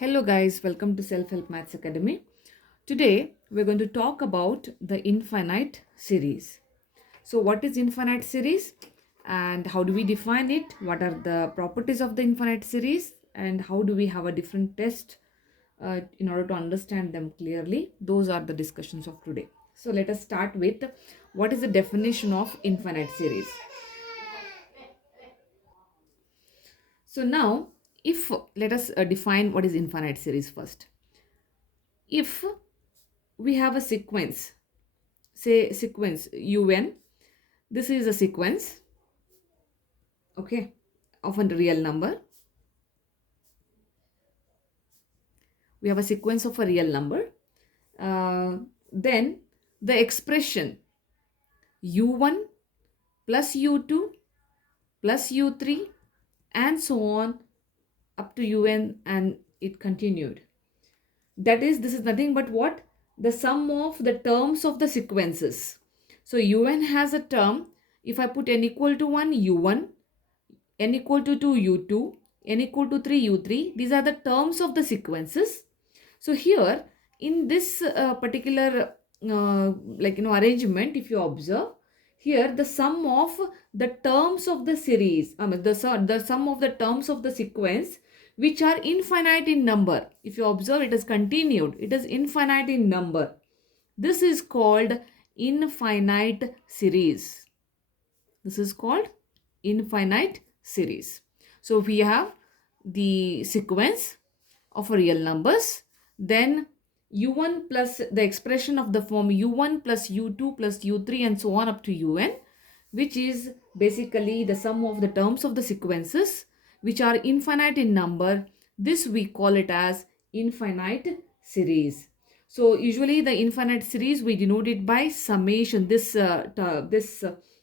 Hello guys, welcome to Self Help Maths Academy. Today we're going to talk about the infinite series. So what is infinite series and how do we define it? What are the properties of the infinite series and how do we have a different test in order to understand them clearly? Those are the discussions of today. So let us start with what is the definition of infinite series. So now if let us define what is infinite series first. If we have a sequence, say sequence un, this is a sequence, okay, of a real number. We have a sequence of a real number. Then the expression u1 plus u2 plus u3 and so on up to un, and it continued. That is, this is nothing but what? The sum of the terms of the sequences. So un has a term. If I put n equal to 1, u1, n equal to 2, u2, n equal to 3, u3. These are the terms of the sequences. So here in this particular arrangement, if you observe, here the sum of the terms of the series, the sum of the terms of the sequence which are infinite in number. If you observe, it is continued. It is infinite in number. This is called infinite series. This is called infinite series. So we have the sequence of real numbers, then u1 plus the expression of the form u1 plus u2 plus u3 and so on up to un, which is basically the sum of the terms of the sequences which are infinite in number. This we call it as infinite series. So usually the infinite series we denote it by summation. This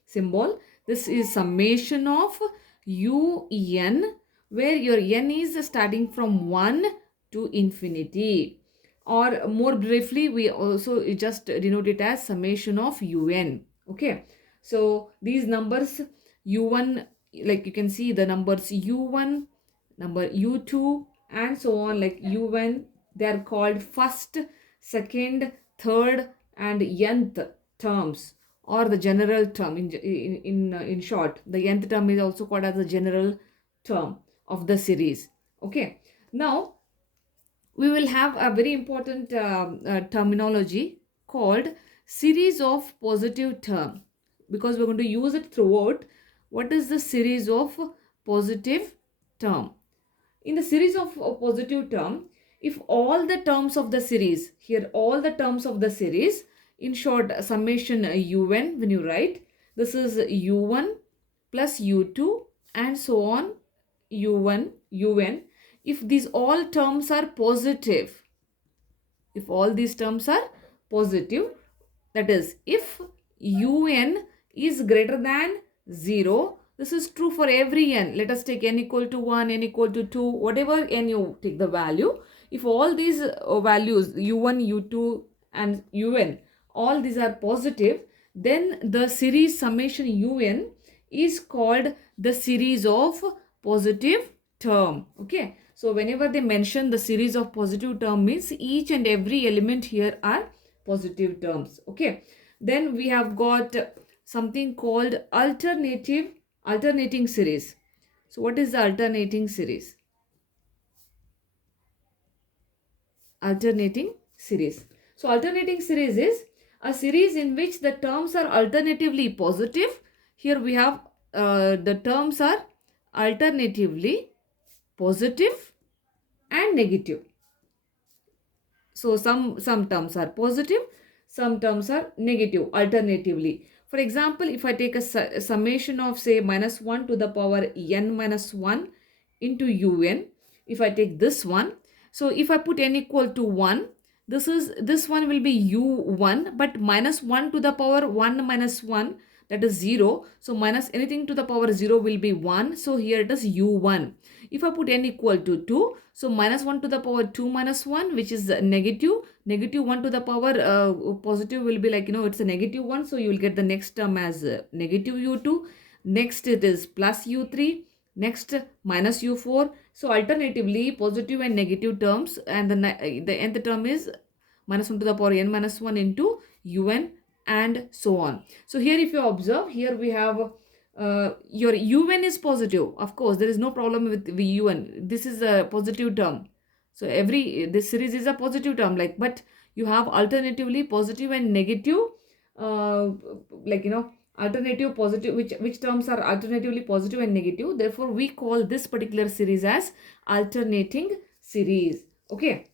symbol, this is summation of un, where your n is starting from 1 to infinity, or more briefly we also just denote it as summation of un. Okay, so these numbers u1, like you can see the numbers u1, number u2 and so on, like un, they are called first, second, third and nth terms, or the general term. In short, the nth term is also called as the general term of the series. Okay, now we will have a very important terminology called series of positive term, because we're going to use it throughout. What is the series of positive term? In the series of positive term, if all the terms of the series, here all the terms of the series, in short summation un, when you write, this is u1 plus u2 and so on u1 un. If these all terms are positive, if all these terms are positive, that is, if un is greater than 0, this is true for every n. Let us take n equal to 1, n equal to 2, whatever n you take the value. If all these values u1, u2 and un, all these are positive, then the series summation un is called the series of positive term. Okay, so whenever they mention the series of positive term, means each and every element here are positive terms. Okay, then we have got something called alternating series. So what is the alternating series? Alternating series. So alternating series is a series in which the terms are alternatively positive. Here we have the terms are alternatively positive and negative. So some terms are positive, some terms are negative alternatively. For example, if I take a summation of say -1 to the power n minus 1 into un, if I take this one, so if I put n equal to 1, this one will be u1, but -1 to the power 1 minus 1, that is 0. So minus anything to the power 0 will be 1. So here it is u1. If I put n equal to 2, so -1 to the power 2 minus 1, which is negative. Negative 1 to the power positive will be like, it's a negative 1. So you will get the next term as negative u2. Next it is plus u3. Next, minus u4. So alternatively, positive and negative terms, and the nth term is minus 1 to the power n minus 1 into un, and so on. So here if you observe, here we have your un is positive. Of course, there is no problem with the un. This is a positive term. So this series is a positive term, like, but you have alternatively positive and negative, uh, like, alternative positive, which terms are alternatively positive and negative. Therefore we call this particular series as alternating series. Okay,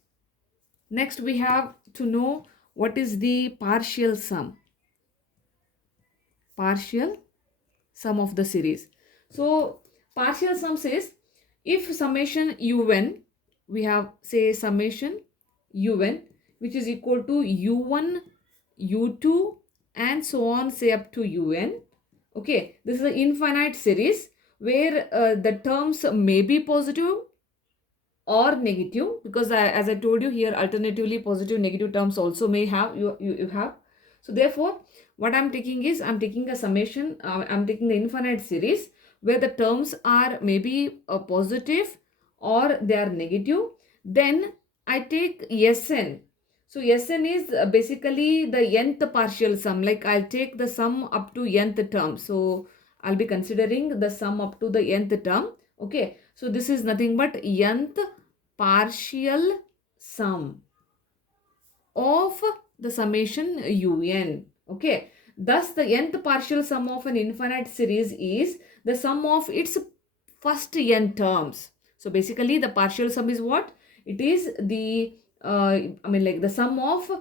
next we have to know what is the partial sum. Partial sum of the series. So partial sum says, if summation un, we have say summation un, which is equal to u1, u2, and so on, say up to un. Okay, this is an infinite series where the terms may be positive or negative, because as I told you here, alternatively positive negative terms also may have you have. So therefore what I'm taking is, I'm taking a summation, I'm taking the infinite series where the terms are maybe a positive or they are negative. Then I take Sn. So Sn is basically the nth partial sum, like I'll take the sum up to nth term. So I'll be considering the sum up to the nth term. Okay, so this is nothing but nth partial sum of the summation un. Okay, thus the nth partial sum of an infinite series is the sum of its first n terms. So basically the partial sum is what? It is the like the sum of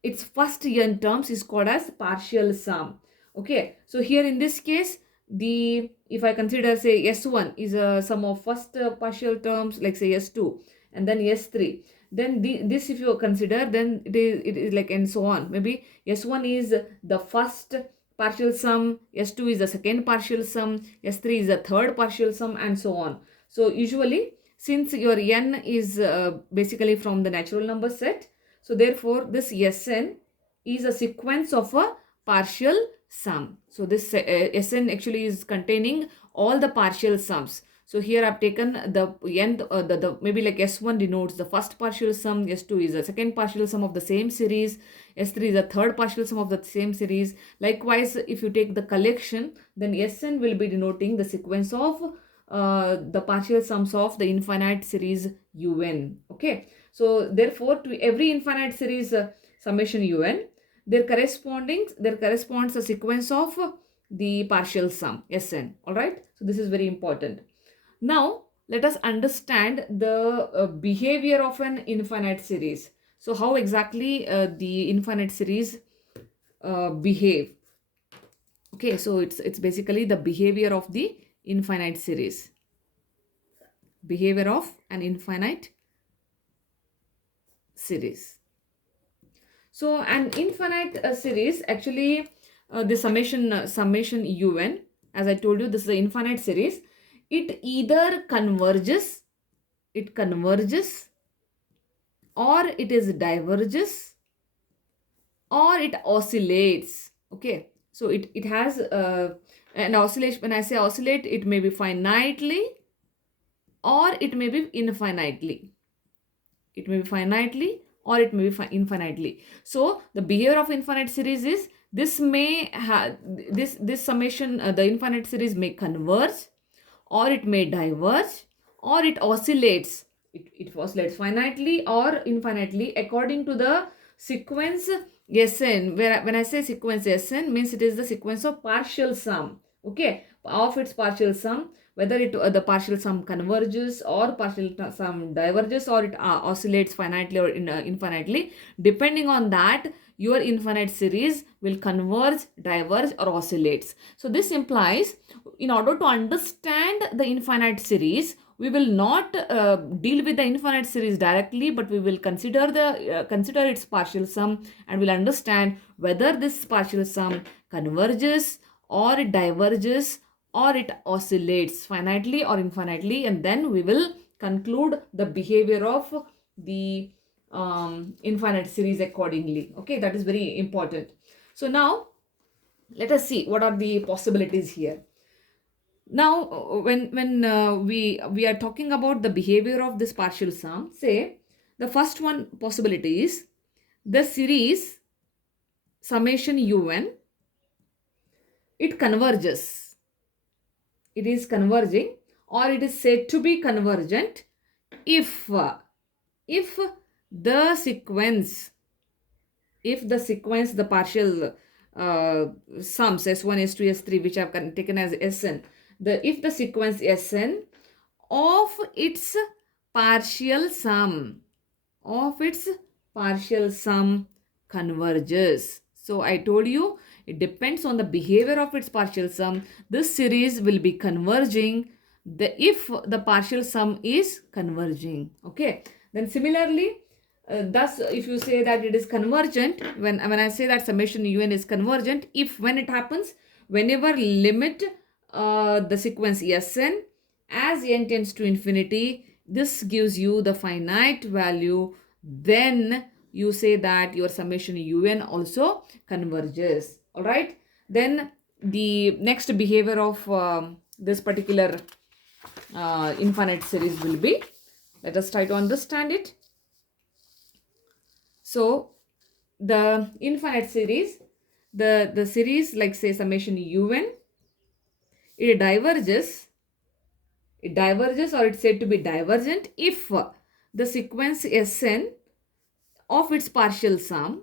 its first n terms is called as partial sum. Okay, so here in this case, the if I consider say s1 is a sum of first partial terms, like say s2 and then s3, then this if you consider, then it is like, and so on. Maybe s1 is the first partial sum, s2 is the second partial sum, s3 is the third partial sum, and so on. So usually, since your n is basically from the natural number set, so therefore this Sn is a sequence of a partial sum. So this Sn actually is containing all the partial sums. So here I've taken the nth, the maybe like S1 denotes the first partial sum, S2 is the second partial sum of the same series, S3 is the third partial sum of the same series. Likewise, if you take the collection, then Sn will be denoting the sequence of the partial sums of the infinite series un. Okay, so therefore to every infinite series summation un, there corresponds a sequence of the partial sum Sn. All right, so this is very important. Now let us understand the behavior of an infinite series. So how exactly the infinite series behave? Okay, so it's basically the behavior of the infinite series. Behavior of an infinite series. So an infinite series actually, the summation un, as I told you, this is an infinite series. It either converges, or it is diverges, or it oscillates. Okay, so it has an oscillation. When I say oscillate, it may be finitely or it may be infinitely. It may be finitely or it may be infinitely. So the behavior of infinite series is, this may have this summation, the infinite series may converge, or it may diverge, or it oscillates. It oscillates finitely or infinitely according to the sequence Sn. Where when I say sequence Sn, means it is the sequence of partial sum. Okay, of its partial sum, whether the partial sum converges or partial sum diverges, or it oscillates finitely or infinitely. Depending on that, your infinite series will converge, diverge, or oscillates. So this implies, in order to understand the infinite series, we will not deal with the infinite series directly, but we will consider its partial sum, and will understand whether this partial sum converges or it diverges or it oscillates finitely or infinitely, and then we will conclude the behavior of the infinite series accordingly. Okay, that is very important. So now let us see what are the possibilities here. Now, when we are talking about the behavior of this partial sum, say the first one possibility is the series summation un, it converges, it is converging, or it is said to be convergent if the sequence, if the sequence, the partial sums s1, s2, s3, which I have taken as Sn, if the sequence Sn of its partial sum, of its partial sum converges. So I told you it depends on the behavior of its partial sum. This series will be converging if the partial sum is converging. Okay. Then similarly, thus if you say that it is convergent, when I say that summation un is convergent, if when it happens, whenever limit the sequence Sn as n tends to infinity, this gives you the finite value, then you say that your summation un also converges. All right. Then the next behavior of this particular infinite series will be, let us try to understand it. So the infinite series, the series like say summation un, it diverges, or it's said to be divergent if the sequence Sn of its partial sum,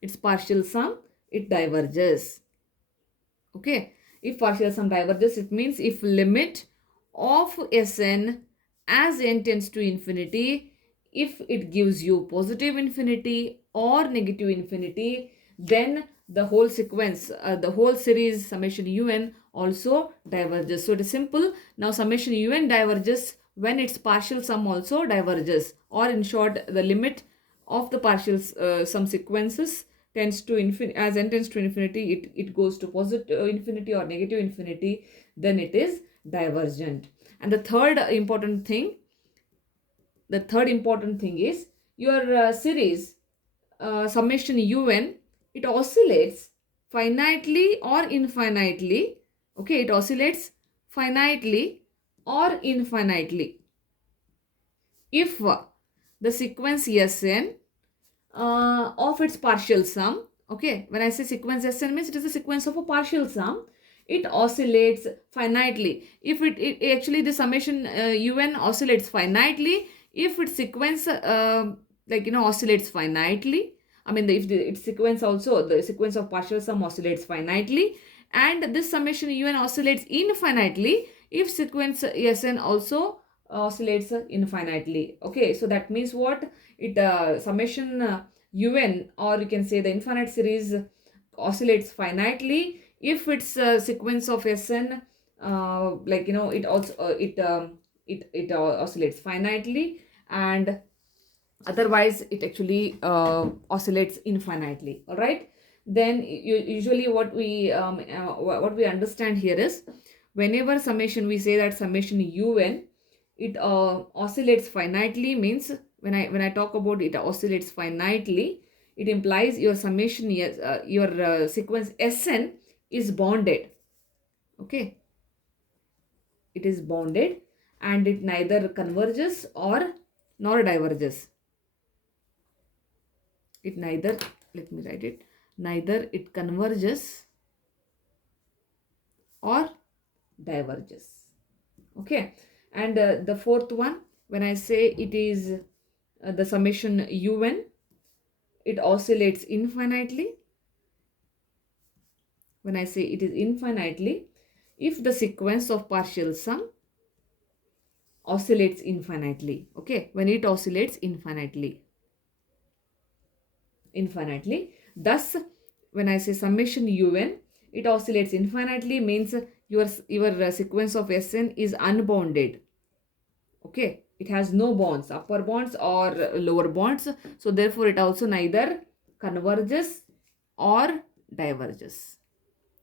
it diverges. Okay. If partial sum diverges, it means if limit of Sn as n tends to infinity, if it gives you positive infinity or negative infinity, then the whole sequence, the whole series summation un also diverges. So it is simple. Now summation un diverges when its partial sum also diverges, or in short, the limit of the partial sum sequences tends to infinity, as n tends to infinity, it goes to positive infinity or negative infinity, then it is divergent. And the third important thing is your series summation un, it oscillates finitely or infinitely. Okay, it oscillates finitely or infinitely if the sequence Sn of its partial sum. Okay, when I say sequence Sn means it is a sequence of a partial sum. It oscillates finitely. If it actually the summation un oscillates finitely if its sequence oscillates finitely. I mean, if its sequence also, the sequence of partial sum oscillates finitely, and this summation un oscillates infinitely if sequence Sn also oscillates infinitely. Okay, so that means what? It summation un, or you can say the infinite series, oscillates finitely if its sequence of Sn it also it oscillates finitely, and otherwise it actually oscillates infinitely. All right. Then usually what we understand here is, whenever summation, we say that summation un, it oscillates finitely, means when I talk about it oscillates finitely, it implies your summation, yes, your sequence Sn is bounded. Okay, it is bounded, and it neither converges or nor diverges. It neither, let me write it, neither it converges or diverges. Okay. And the fourth one, when I say it is the summation un, it oscillates infinitely. When I say it is infinitely, if the sequence of partial sum oscillates infinitely. Okay, when it oscillates infinitely. Thus, when I say summation un, it oscillates infinitely, means your sequence of Sn is unbounded. Okay, it has no bonds, upper bonds or lower bonds. So therefore it also neither converges or diverges.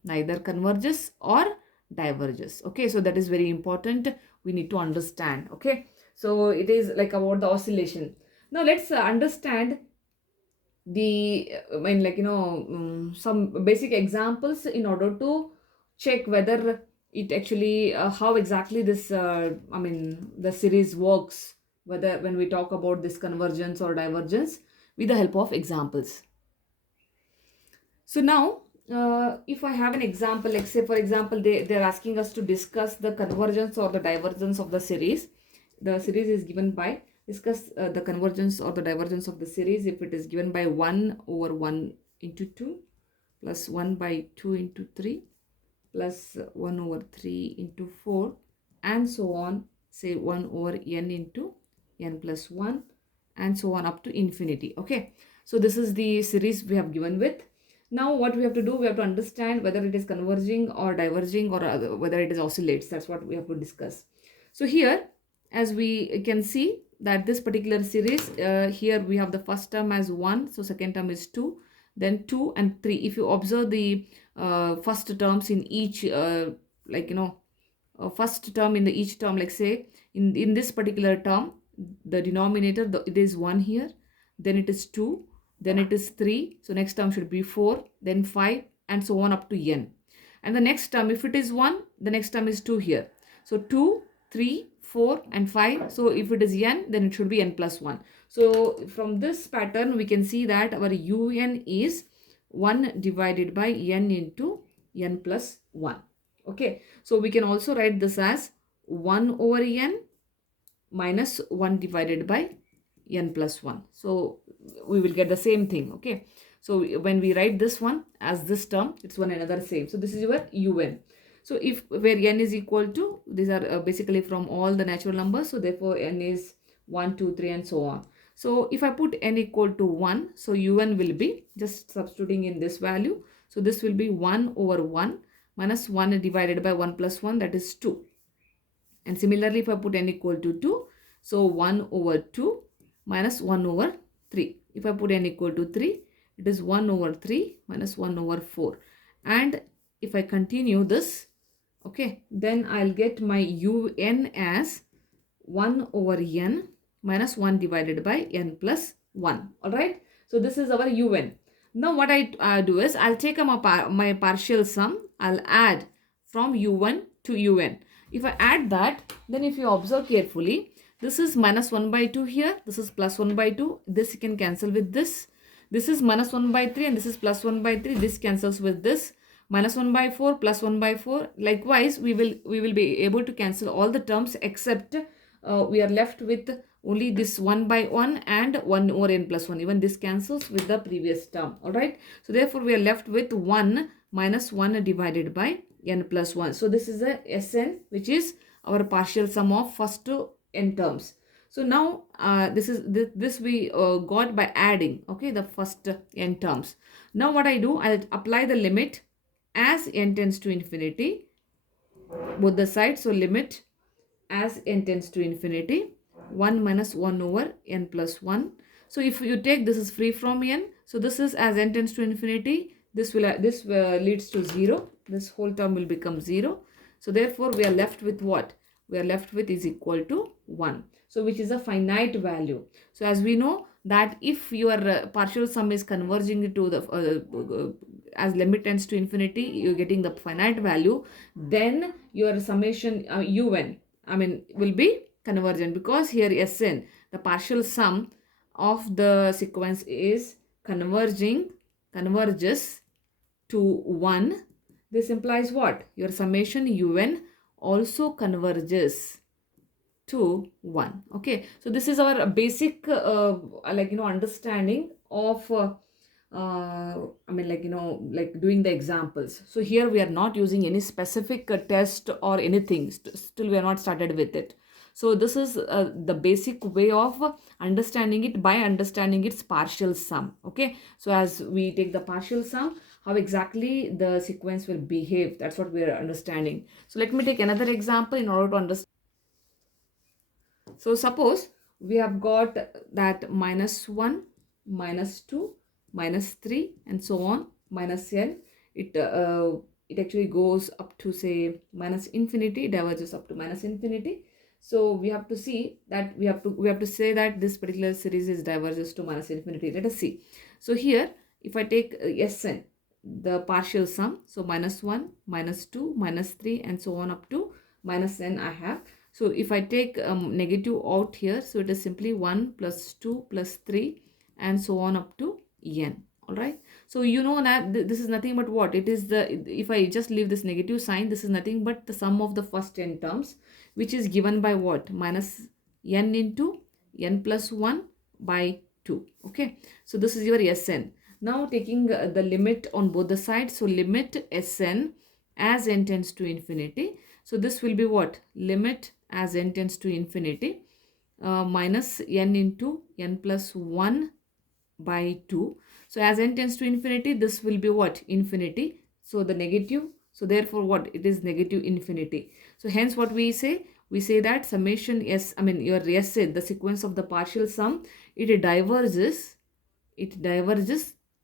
Neither converges or diverges. Okay, so that is very important, we need to understand. Okay, so it is like about the oscillation. Now let's understand the some basic examples in order to check whether it actually how exactly this the series works, whether when we talk about this convergence or divergence, with the help of examples. So now if I have an example, like say for example they're asking us to discuss the convergence or the divergence of the series. The series is given by discuss the convergence or the divergence of the series if it is given by 1 over 1 into 2 plus 1 by 2 into 3 plus 1 over 3 into 4 and so on, say 1 over n into n plus 1 and so on up to infinity. Okay, so this is the series we have given with. Now what we have to do, we have to understand whether it is converging or diverging or whether it is oscillates. That's what we have to discuss. So here as we can see that this particular series, here we have the first term as 1, so second term is 2, then 2 and 3. If you observe the first terms in each first term in the each term, like say in this particular term, the denominator, it is 1 here, then it is 2, then it is 3, so next term should be 4, then 5 and so on up to n. And the next term, if it is 1, the next term is 2 here, so 2, 3, 4 and 5. So if it is n, then it should be n plus 1. So from this pattern we can see that our un is 1 divided by n into n plus 1. Okay, so we can also write this as 1 over n minus 1 divided by n plus 1. So we will get the same thing. Okay, so when we write this one as this term, it's one another same. So this is your un. So if where n is equal to, these are basically from all the natural numbers, so therefore n is 1, 2, 3 and so on. So if I put n equal to 1, so un will be just substituting in this value. So this will be 1 over 1 minus 1 divided by 1 plus 1, that is 2. And similarly, if I put n equal to 2, so 1 over 2 minus 1 over 3. If I put n equal to 3, it is 1 over 3 minus 1 over 4. And if I continue this, okay, then I'll get my un as 1 over n minus 1 divided by n plus 1. All right. So this is our un. Now what I do is I'll take my partial sum. I'll add from u1 to un. If I add that, then if you observe carefully, this is minus 1 by 2 here. This is plus 1 by 2. This you can cancel with this. This is minus 1 by 3 and this is plus 1 by 3. This cancels with this. Minus 1 by 4 plus 1 by 4. Likewise, we will be able to cancel all the terms except we are left with only this 1 by 1 and 1 over n plus 1. Even this cancels with the previous term. Alright. So therefore, we are left with 1 minus 1 divided by n plus 1. So this is a Sn, which is our partial sum of first to n terms. So now this we got by adding, okay, the first n terms. Now what I do, I'll apply the limit as n tends to infinity, both the sides. So limit as n tends to infinity, 1 minus 1 over n plus 1. So if you take this is free from n, so this is as n tends to infinity, this leads to 0. This whole term will become 0. So therefore we are left with what? We are left with is equal to 1. So which is a finite value. So as we know that if your partial sum is converging to the as limit tends to infinity, you're getting the finite value, then your summation un, will be convergent, because here Sn, the partial sum of the sequence is converges to 1. This implies what? Your summation un also converges to 1. Okay, so this is our basic understanding of doing the examples. So here we are not using any specific test or anything. Still we are not started with it. So this is the basic way of understanding it, by understanding its partial sum. Okay, so as we take the partial sum, how exactly the sequence will behave, that's what we are understanding. So let me take another example in order to understand. So suppose we have got that minus 1, minus 2, minus 3 and so on, minus n. It actually goes up to say minus infinity, diverges up to minus infinity. So we have to see that we have to say that this particular series is diverges to minus infinity. Let us see. So here if I take Sn, the partial sum. So minus 1, minus 2, minus 3, and so on up to minus n I have. So if I take negative out here, so it is simply 1 plus 2 plus 3 and so on up to n. All right. So you know that this is nothing but what? It is the, if I just leave this negative sign, this is nothing but the sum of the first n terms, which is given by what? Minus n into n plus 1 by 2. Okay. So this is your Sn. Now taking the limit on both the sides. So limit Sn as n tends to infinity. So this will be what? Limit as n tends to infinity minus n into n plus 1 by 2. So as n tends to infinity, this will be what? Infinity. So the negative. So therefore what? It is negative infinity. So hence what we say? We say that summation S, I mean your Sn, the sequence of the partial sum, it diverges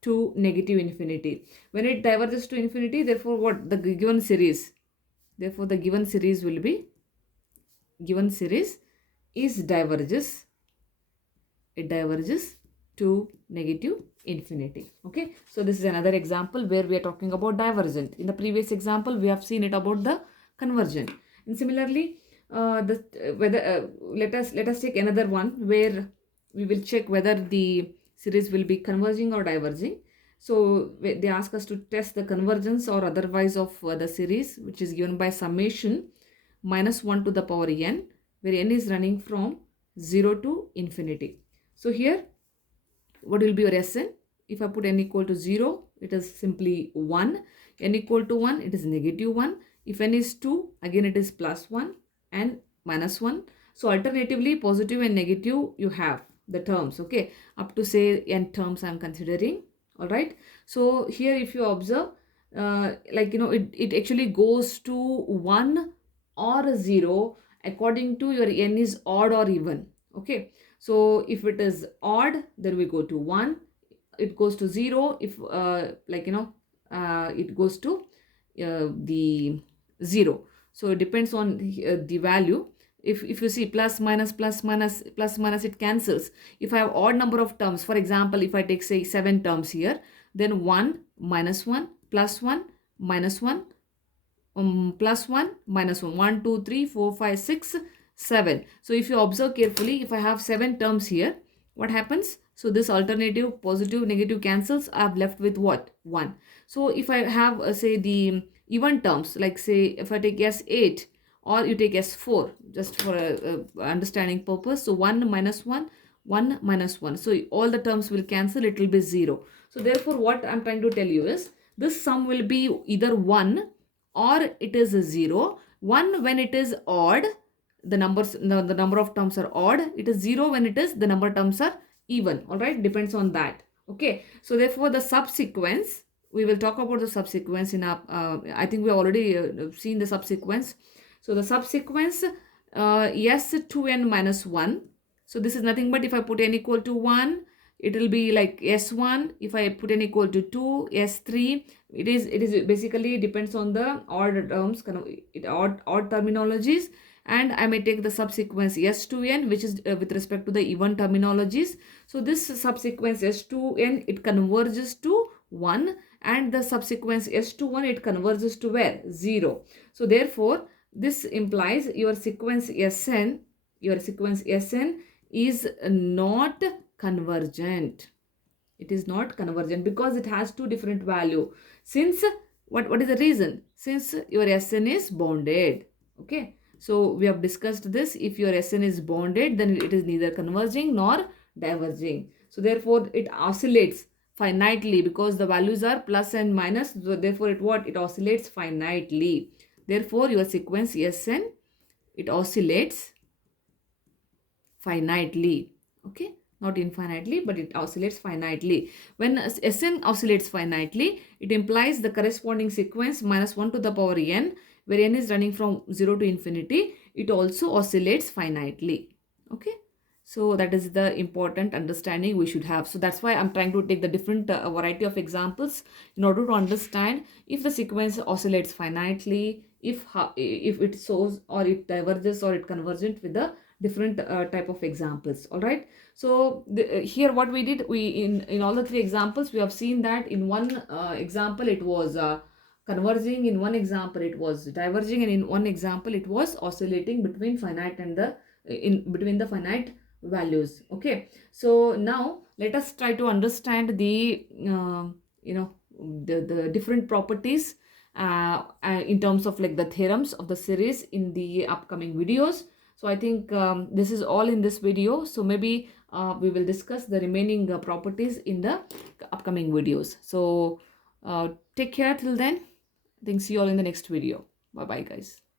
to negative infinity. When it diverges to infinity, therefore what? The given series. Therefore the given series will be, given series is diverges, it diverges to negative infinity. Okay, so this is another example where we are talking about divergent. In the previous example we have seen it about the convergent. And similarly let us take another one where we will check whether the series will be converging or diverging. So they ask us to test the convergence or otherwise of the series, which is given by summation minus 1 to the power n, where n is running from 0 to infinity. So here what will be your Sn? If I put n equal to 0, it is simply 1. N equal to 1, it is negative 1. If n is 2, again it is plus 1 and minus 1. So alternatively, positive and negative you have the terms, okay, up to say n terms I am considering. All right. So here if you observe, like, you know, it actually goes to 1 or 0 according to your n is odd or even. Okay. So if it is odd, then we go to 1. It goes to 0 if like, you know, it goes to the 0. So it depends on the value. If you see plus minus plus minus plus minus, it cancels. If I have odd number of terms, for example, if I take say 7 terms here, then 1 minus 1 plus 1 minus 1 plus 1 minus 1, 1 2 3 4 5 6 7. So if you observe carefully, if I have 7 terms here, what happens? So this alternative positive negative cancels. I have left with what? 1. So if I have say the even terms, like say if I take S8 or you take S4, just for understanding purpose. So 1 minus 1, 1 minus 1. So all the terms will cancel, it will be 0. So therefore what I'm trying to tell you is this sum will be either 1 or it is a 0. 1 when it is odd, the number of terms are odd. It is 0 when it is the number of terms are even. All right, depends on that. Okay, so therefore the subsequence, we will talk about the subsequence in our I think we already seen the subsequence. So the subsequence S2n minus 1. So this is nothing but if I put n equal to 1, it will be like S1. If I put n equal to 2, S3. It is basically depends on the odd terms, kind of odd terminologies. And I may take the subsequence S2n, which is with respect to the even terminologies. So this subsequence S2n, it converges to 1, and the subsequence S21, it converges to where? 0. So therefore, this implies your sequence Sn is not convergent. It is not convergent because it has two different value. Since what is the reason? Since your Sn is bounded. Okay. So we have discussed this. If your Sn is bounded, then it is neither converging nor diverging. So therefore it oscillates finitely because the values are plus and minus. So therefore it oscillates finitely. Therefore your sequence Sn, it oscillates finitely. Okay, not infinitely, but it oscillates finitely. When Sn oscillates finitely, it implies the corresponding sequence minus 1 to the power n, where n is running from 0 to infinity, it also oscillates finitely. Okay, so that is the important understanding we should have. So that's why I'm trying to take the different variety of examples in order to understand if the sequence oscillates finitely, if it shows or it diverges or it convergent with the different type of examples. All right, so here what we did, we in all the three examples, we have seen that in one example it was converging, in one example it was diverging, and in one example it was oscillating between finite and the in between the finite values. Okay, so now let us try to understand the you know the different properties in terms of like the theorems of the series in the upcoming videos. So I think this is all in this video. So maybe we will discuss the remaining properties in the upcoming videos. So take care till then. I think see you all in the next video. Bye bye guys.